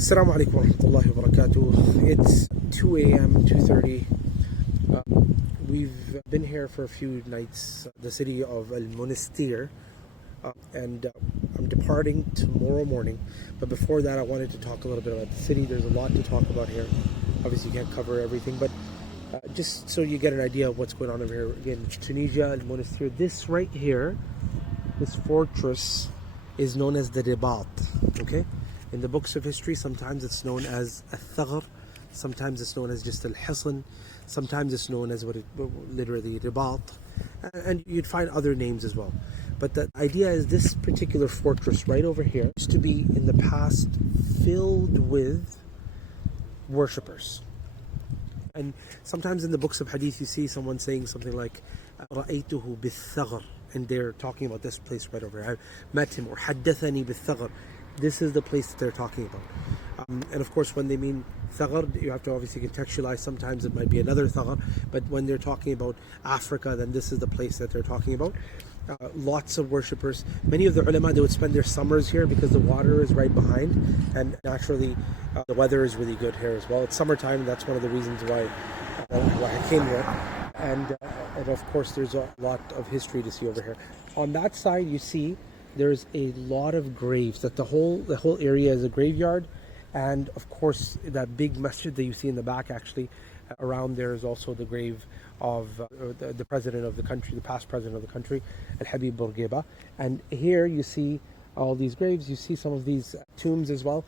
Assalamu alaikum wa rahmatullahi wa barakatuh. It's 2 a.m., 2:30. We've been here for a few nights, the city of Al-Monastir, and I'm departing tomorrow morning. But before that, I wanted to talk a little bit about the city. There's a lot to talk about here. Obviously, you can't cover everything, but just so you get an idea of what's going on over here. Again, Tunisia, Al-Monastir. This right here, this fortress is known as the devote, okay? In the books of history, sometimes it's known as al-thaghr, sometimes it's known as just al-hisn, sometimes it's known as literally ribat, and you'd find other names as well. But the idea is this particular fortress right over here used to be in the past filled with worshippers. And sometimes in the books of hadith you see someone saying something like رَأَيْتُهُ بِالثَّغْرِ, and they're talking about this place right over here. I met him, or حَدَّثَنِي بِالثَّغْرِ. This is the place that they're talking about. And of course, when they mean thaghr, you have to obviously contextualize. Sometimes it might be another thaghr, but when they're talking about Africa, then this is the place that they're talking about. Lots of worshippers. Many of the ulama, they would spend their summers here because the water is right behind, and naturally the weather is really good here as well. It's summertime, and that's one of the reasons why I came here. And of course, there's a lot of history to see over here. On that side, you see there's a lot of graves. That the whole area is a graveyard, and of course that big masjid that you see in the back, actually around there is also the grave of the president of the country, the past president of the country, Al-Habib Bourguiba. And here you see all these graves. You see some of these tombs as well.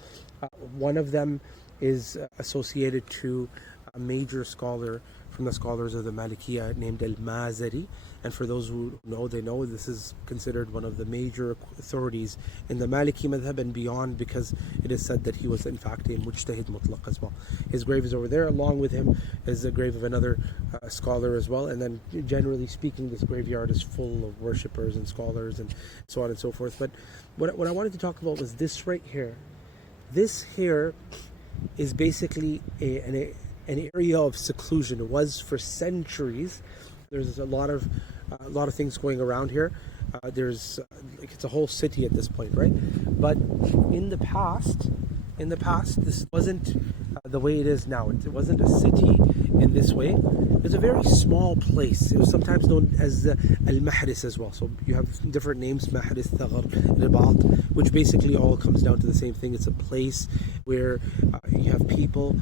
One of them is associated to a major scholar from the scholars of the Malikiya named Al-Mazari. And for those who know, they know this is considered one of the major authorities in the Maliki madhab and beyond, because it is said that he was in fact a mujtahid mutlaq as well. His grave is over there. Along with him is the grave of another scholar as well. And then generally speaking, this graveyard is full of worshippers and scholars and so on and so forth. But what I wanted to talk about was this right here. This here is basically an area of seclusion. It was for centuries. There's a lot of things going around here. It's a whole city at this point, right? But in the past, this wasn't the way it is now. It wasn't a city in this way. It was a very small place. It was sometimes known as Al-Mahris as well. So you have different names: Mahris, Thaghr, Ribat, which basically all comes down to the same thing. It's a place where you have people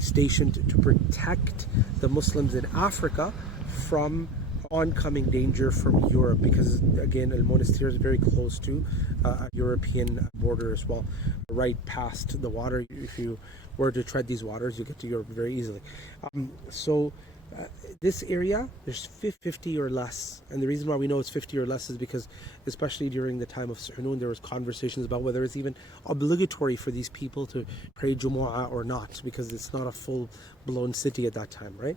stationed to protect the Muslims in Africa from oncoming danger from Europe, because again, Al-Monastir is very close to a European border as well, right past the water. If you were to tread these waters, you get to Europe very easily. This area, there's 50 or less, and the reason why we know it's 50 or less is because, especially during the time of Su'noon, there was conversations about whether it's even obligatory for these people to pray Jumu'ah or not, because it's not a full-blown city at that time, right?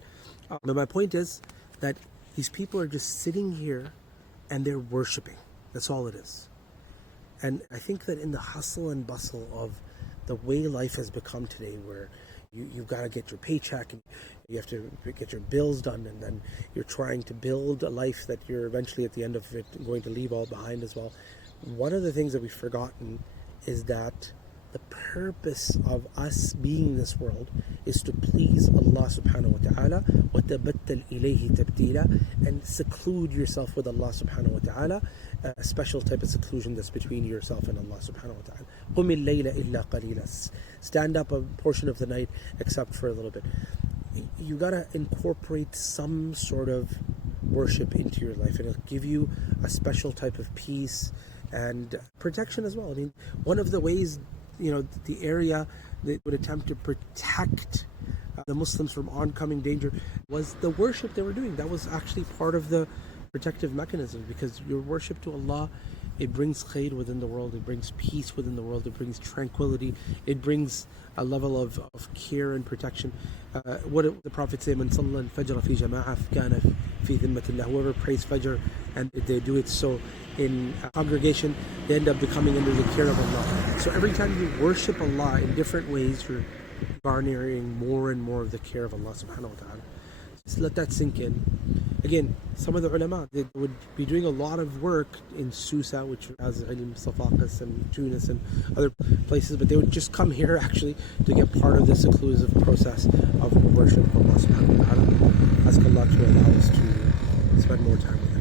But my point is that these people are just sitting here and they're worshiping. That's all it is. And I think that in the hustle and bustle of the way life has become today, where you've got to get your paycheck and you have to get your bills done, and then you're trying to build a life that you're eventually at the end of it going to leave all behind as well. One of the things that we've forgotten is that the purpose of us being in this world is to please Allah subhanahu wa ta'ala, وَتَبَتَّلْ إِلَيْهِ تَبْتِيلًا, and seclude yourself with Allah subhanahu wa ta'ala, a special type of seclusion that's between yourself and Allah subhanahu wa ta'ala. قُمِ اللَّيْلَ إِلَّا قَلِيلًا, stand up a portion of the night except for a little bit. You gotta incorporate some sort of worship into your life, and it'll give you a special type of peace and protection as well. I mean, one of the ways, the area that would attempt to protect the Muslims from oncoming danger was the worship they were doing. That was actually part of the protective mechanism, because your worship to Allah, it brings khair within the world, it brings peace within the world, it brings tranquility, it brings a level of care and protection. What did the Prophet say? Man salla al-fajr fi jama'ah kana fi dhimmatillah. Whoever prays Fajr and they do it so in a congregation, they end up becoming under the care of Allah. So every time you worship Allah in different ways, you're garnering more and more of the care of Allah subhanahu wa ta'ala. Just let that sink in. again, some of the ulama, they would be doing a lot of work in Susa, which has Ilm Safaqas and Tunis and other places, but they would just come here actually to get part of this exclusive process of worship of Allah subhanahu wa ta'ala. Ask Allah to allow us to spend more time with